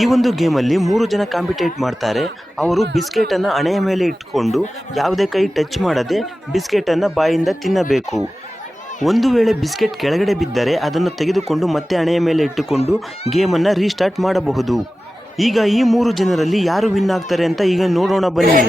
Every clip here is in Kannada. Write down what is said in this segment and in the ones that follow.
ಈ ಒಂದು ಗೇಮಲ್ಲಿ ಮೂರು ಜನ ಕಾಂಪಿಟೇಟ್ ಮಾಡ್ತಾರೆ. ಅವರು ಬಿಸ್ಕೆಟನ್ನು ಹಣೆಯ ಮೇಲೆ ಇಟ್ಕೊಂಡು ಯಾವುದೇ ಕೈ ಟಚ್ ಮಾಡದೆ ಬಿಸ್ಕೆಟನ್ನು ಬಾಯಿಂದ ತಿನ್ನಬೇಕು. ಒಂದು ವೇಳೆ ಬಿಸ್ಕೆಟ್ ಕೆಳಗಡೆ ಬಿದ್ದರೆ ಅದನ್ನು ತೆಗೆದುಕೊಂಡು ಮತ್ತೆ ಹಣೆಯ ಮೇಲೆ ಇಟ್ಟುಕೊಂಡು ಗೇಮನ್ನು ರೀಸ್ಟಾರ್ಟ್ ಮಾಡಬಹುದು. ಈಗ ಈ ಮೂರು ಜನರಲ್ಲಿ ಯಾರು ವಿನ್ ಆಗ್ತಾರೆ ಅಂತ ಈಗ ನೋಡೋಣ ಬನ್ನಿ.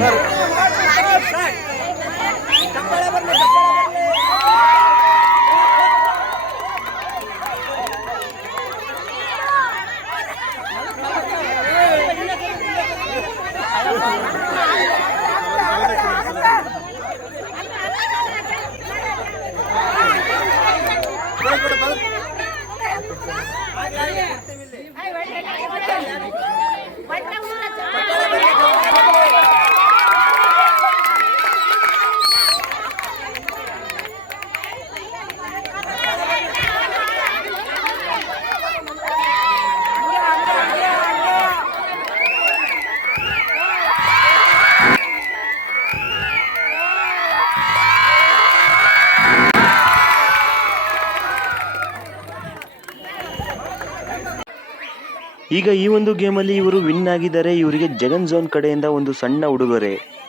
ಈಗ ಈ ಒಂದು ಗೇಮಲ್ಲಿ ಇವರು ವಿನ್ ಆಗಿದ್ದಾರೆ. ಇವರಿಗೆ ಜಗನ್ ಝೋನ್ ಕಡೆಯಿಂದ ಒಂದು ಸಣ್ಣ ಉಡುಗೊರೆ.